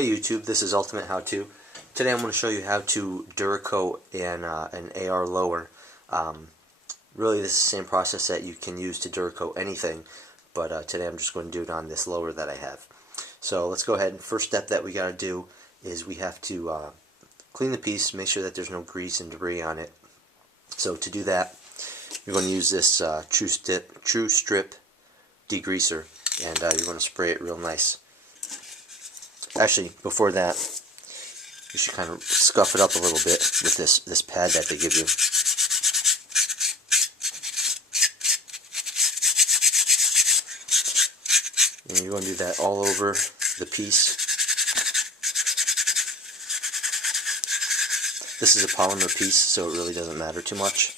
Hey YouTube, this is Ultimate How To. Today I'm going to show you how to Duracoat an AR lower. Really this is the same process that you can use to Duracoat anything, but today I'm just going to do it on this lower that I have. So let's go ahead, and first step that we got to do is we have to clean the piece, make sure that there's no grease and debris on it. So to do that, you're going to use this True Strip degreaser, and you're going to spray it real nice. Actually, before that, you should kind of scuff it up a little bit with this pad that they give you. And you're going to do that all over the piece. This is a polymer piece, so it really doesn't matter too much.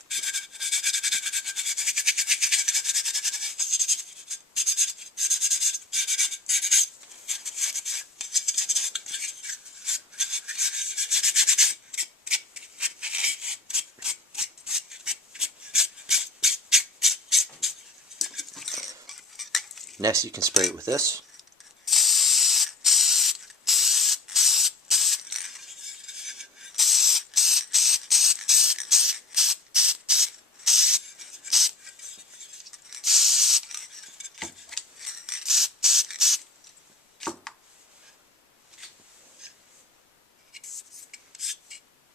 Next, you can spray it with this.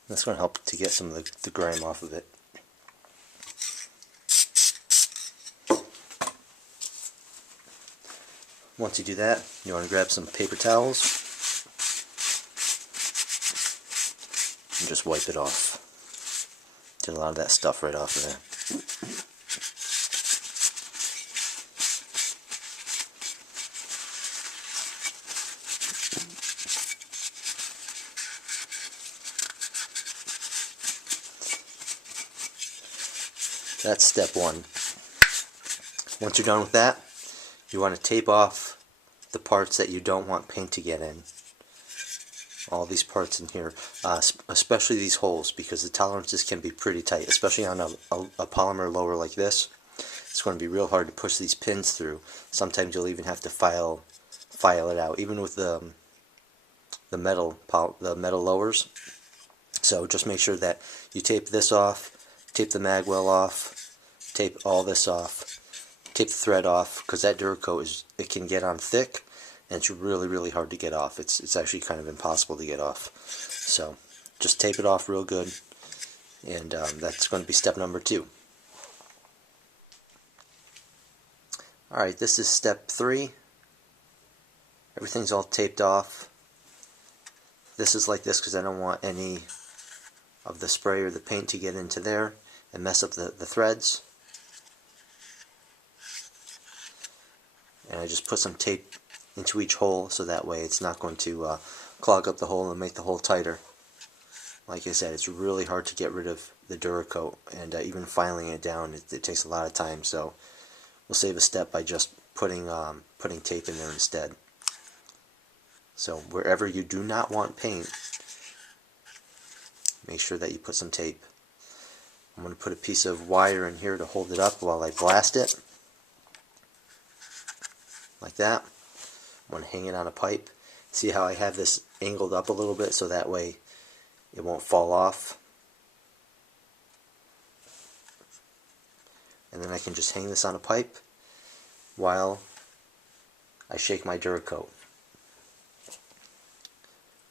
That's going to help to get some of the grime off of it. Once you do that, you want to grab some paper towels and just wipe it off. Get a lot of that stuff right off of there. That's step one. Once you're done with that, you want to tape off the parts that you don't want paint to get in. All these parts in here, especially these holes, because the tolerances can be pretty tight, especially on a polymer lower like this. It's going to be real hard to push these pins through. Sometimes you'll even have to file it out, even with the metal lowers. So just make sure that you tape this off, tape the mag well off, tape all this off. Tape the thread off, because that Duracoat it can get on thick, and it's really hard to get off. It's actually kind of impossible to get off. So just tape it off real good, and that's going to be step number 2. Alright, this is step 3. Everything's all taped off. This is like this because I don't want any of the spray or the paint to get into there and mess up the threads. And I just put some tape into each hole so that way it's not going to clog up the hole and make the hole tighter. Like I said, it's really hard to get rid of the Duracoat, and even filing it down, it takes a lot of time, so we'll save a step by just putting tape in there instead. So wherever you do not want paint, make sure that you put some tape. I'm going to put a piece of wire in here to hold it up while I blast it. Like that. I'm going to hang it on a pipe. See how I have this angled up a little bit so that way it won't fall off. And then I can just hang this on a pipe while I shake my Duracoat.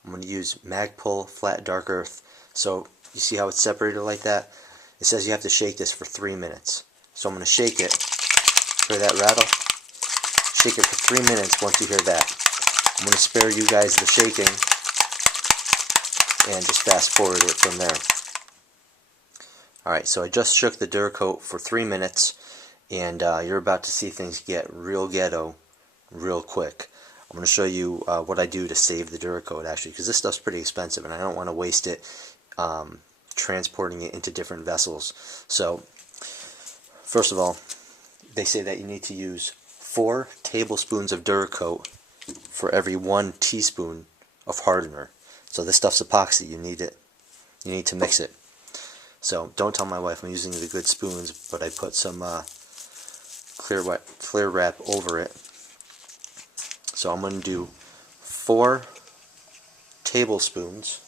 I'm going to use Magpul Flat Dark Earth. So you see how it's separated like that? It says you have to shake this for 3 minutes. So I'm going to shake it. Hear that rattle? Shake it for 3 minutes once you hear that. I'm going to spare you guys the shaking and just fast forward it from there. Alright, so I just shook the Duracoat for 3 minutes, and you're about to see things get real ghetto real quick. I'm going to show you what I do to save the Duracoat, actually, because this stuff's pretty expensive and I don't want to waste it transporting it into different vessels. So first of all, they say that you need to use 4 tablespoons of Duracoat for every 1 teaspoon of hardener. So this stuff's epoxy. You need it. You need to mix it. So don't tell my wife I'm using the good spoons, but I put some clear wrap over it. So I'm going to do 4 tablespoons.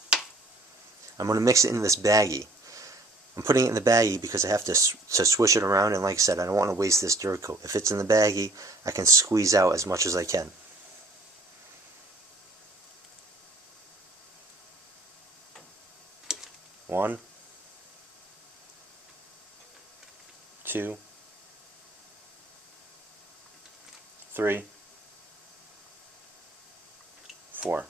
I'm going to mix it in this baggie. I'm putting it in the baggie because I have to swish it around, and like I said, I don't want to waste this Duracoat. If it's in the baggie, I can squeeze out as much as I can. One, two, three, four.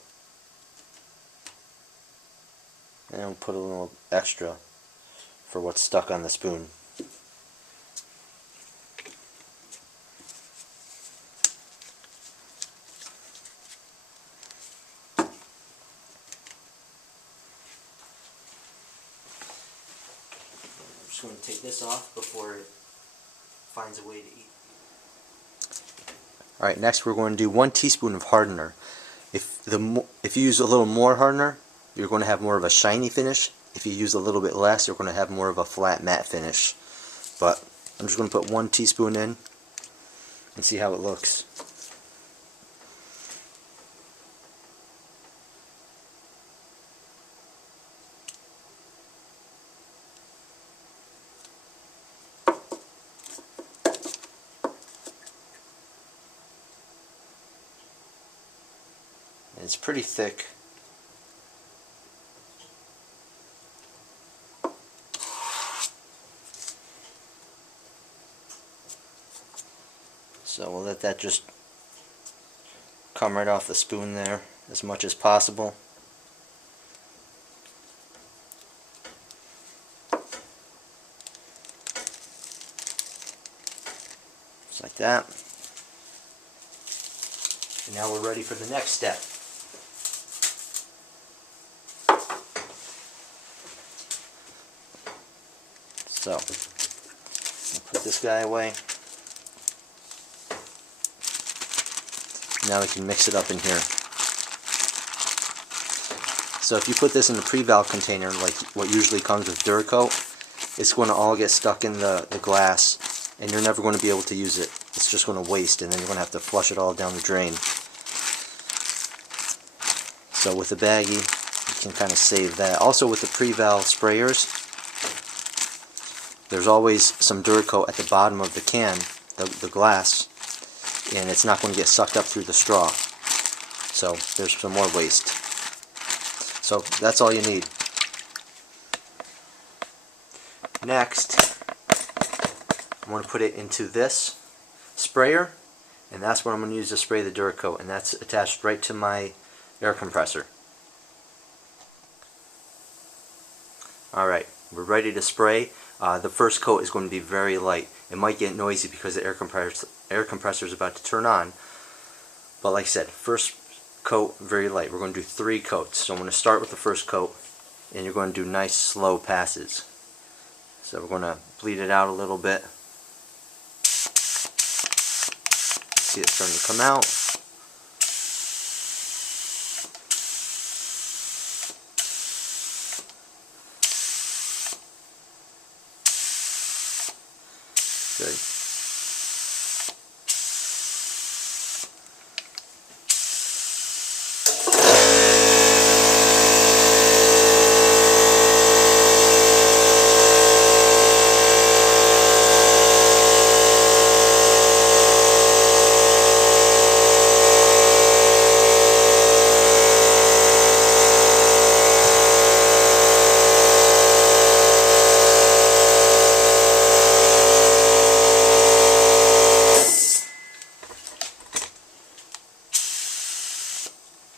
And I'll put a little extra for what's stuck on the spoon. I'm just going to take this off before it finds a way to eat. Alright, next we're going to do 1 teaspoon of hardener. If you use a little more hardener, you're going to have more of a shiny finish. If you use a little bit less, you're going to have more of a flat matte finish. But I'm just going to put 1 teaspoon in and see how it looks. It's pretty thick. So we'll let that just come right off the spoon there as much as possible. Just like that. And now we're ready for the next step. So, I'll put this guy away. Now we can mix it up in here. So if you put this in a pre-val container, like what usually comes with Duracoat, it's going to all get stuck in the glass, and you're never going to be able to use it. It's just going to waste, and then you're going to have to flush it all down the drain. So with the baggie, you can kind of save that. Also with the pre-val sprayers, there's always some Duracoat at the bottom of the can, the glass, and it's not going to get sucked up through the straw. So there's some more waste. So that's all you need. Next, I'm going to put it into this sprayer, and that's what I'm going to use to spray the Duracoat, and that's attached right to my air compressor. Alright, we're ready to spray. The first coat is going to be very light. It might get noisy because the air compressor is about to turn on. But like I said, first coat, very light. We're going to do 3 coats. So I'm going to start with the first coat, and you're going to do nice slow passes. So we're going to bleed it out a little bit. See it starting to come out. Good.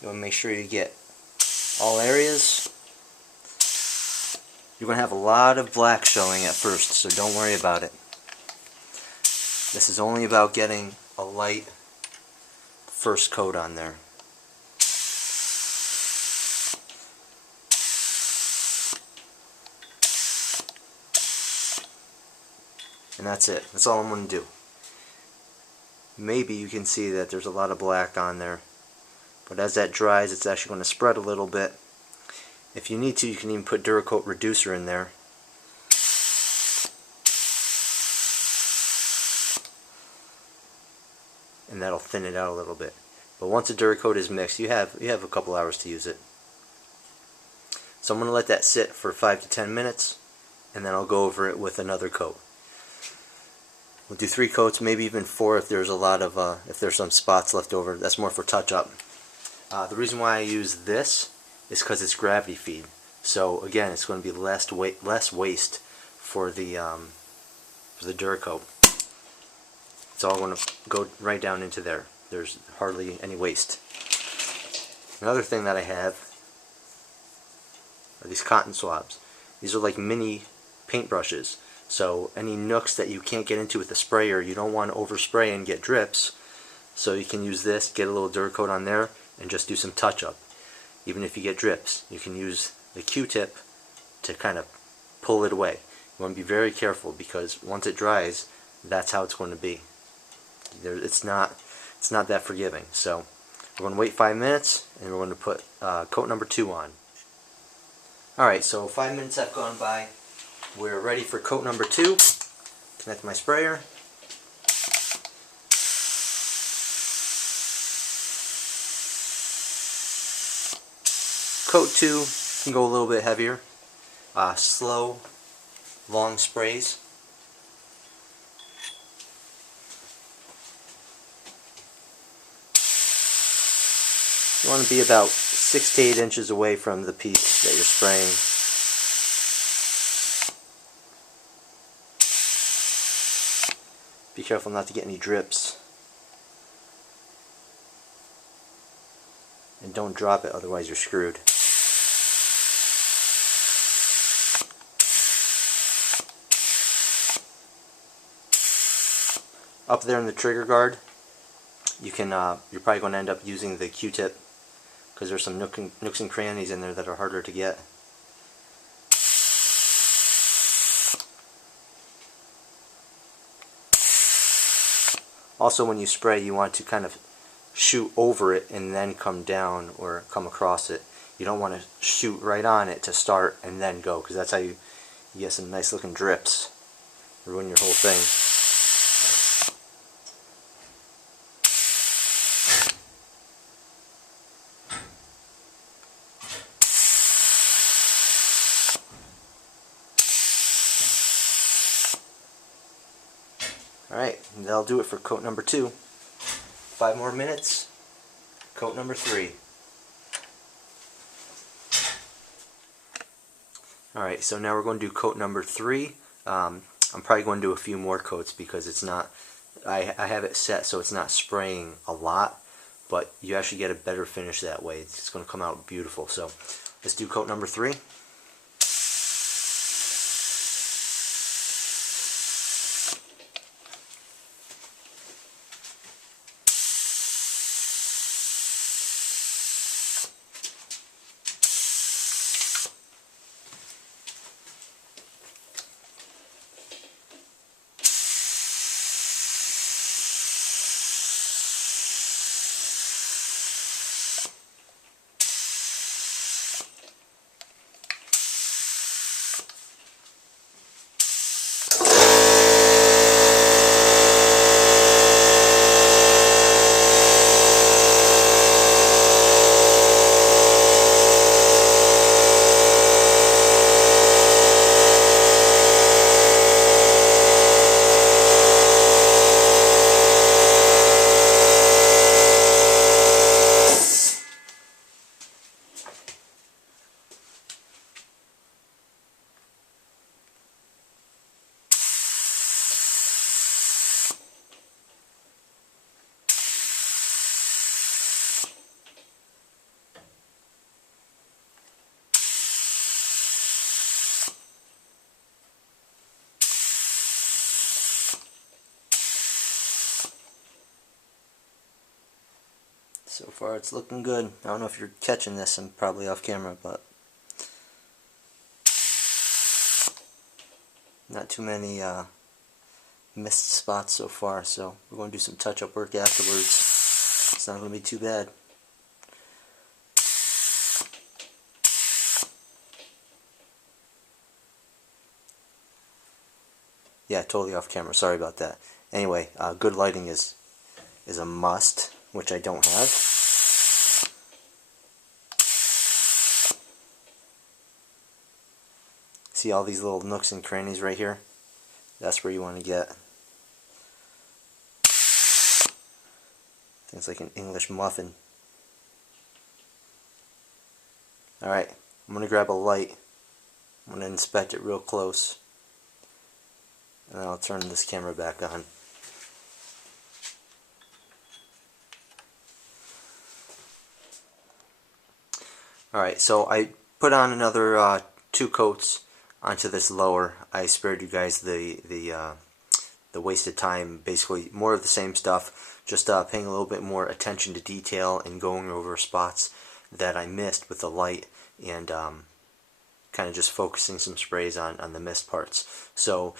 You want to make sure you get all areas. You're going to have a lot of black showing at first, so don't worry about it. This is only about getting a light first coat on there. And that's it. That's all I'm going to do. Maybe you can see that there's a lot of black on there. But as that dries, it's actually going to spread a little bit. If you need to, you can even put Duracoat reducer in there. And that'll thin it out a little bit. But once the Duracoat is mixed, you have a couple hours to use it. So I'm going to let that sit for 5 to 10 minutes, and then I'll go over it with another coat. We'll do 3 coats, maybe even 4 if there's a lot of if there's some spots left over. That's more for touch-up. The reason why I use this is because it's gravity feed. So again, it's going to be less waste for the Duracoat. It's all going to go right down into there. There's hardly any waste. Another thing that I have are these cotton swabs. These are like mini paintbrushes. So any nooks that you can't get into with the sprayer, you don't want to overspray and get drips. So you can use this, get a little Duracoat on there, and just do some touch-up. Even if you get drips, you can use the Q-tip to kind of pull it away. You want to be very careful because once it dries, that's how it's going to be. It's not that forgiving. So we're going to wait 5 minutes, and we're going to put coat number 2 on. Alright, so 5 minutes have gone by. We're ready for coat number 2. Connect my sprayer. Coat 2 can go a little bit heavier. Slow, long sprays. You want to be about 6 to 8 inches away from the piece that you're spraying. Be careful not to get any drips. And don't drop it, otherwise you're screwed. Up there in the trigger guard, you're probably going to end up using the Q-tip because there's some nooks and crannies in there that are harder to get. Also, when you spray, you want to kind of shoot over it and then come down or come across it. You don't want to shoot right on it to start and then go, because that's how you get some nice looking drips. Ruin your whole thing. Alright, that'll do it for coat number 2. 5 more minutes, coat number 3. Alright, so now we're going to do coat number 3. I'm probably going to do a few more coats because it's not, I have it set so it's not spraying a lot, but you actually get a better finish that way. It's going to come out beautiful. So let's do coat number 3. So far it's looking good. I don't know if you're catching this, I'm probably off camera, but not too many missed spots so far, so we're going to do some touch-up work afterwards. It's not going to be too bad. Yeah, totally off camera, sorry about that. Anyway, good lighting is a must, which I don't have. See all these little nooks and crannies right here? That's where you want to get. Things like an English muffin. Alright, I'm going to grab a light. I'm going to inspect it real close. And then I'll turn this camera back on. Alright, so I put on another 2 coats onto this lower. I spared you guys the wasted time. Basically more of the same stuff, just paying a little bit more attention to detail and going over spots that I missed with the light, and kind of just focusing some sprays on the missed parts. So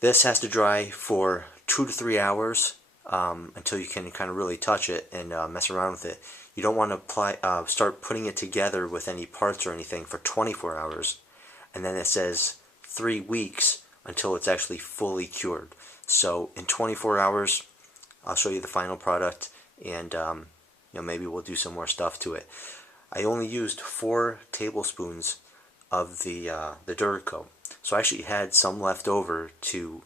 this has to dry for 2 to 3 hours until you can kind of really touch it and mess around with it. You don't want to apply, start putting it together with any parts or anything for 24 hours, and then it says 3 weeks until it's actually fully cured. So in 24 hours, I'll show you the final product, and maybe we'll do some more stuff to it. I only used 4 tablespoons of the Duracoat, so I actually had some left over to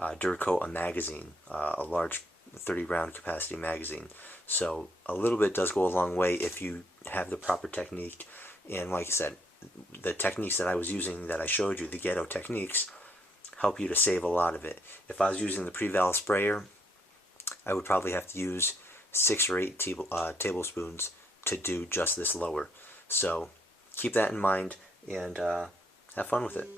Duracoat a magazine, a large 30 round capacity magazine. So a little bit does go a long way if you have the proper technique. And like I said, the techniques that I was using, that I showed you, the ghetto techniques, help you to save a lot of it. If I was using the Preval sprayer, I would probably have to use 6 or 8 tablespoons to do just this lower. So keep that in mind, and have fun with it.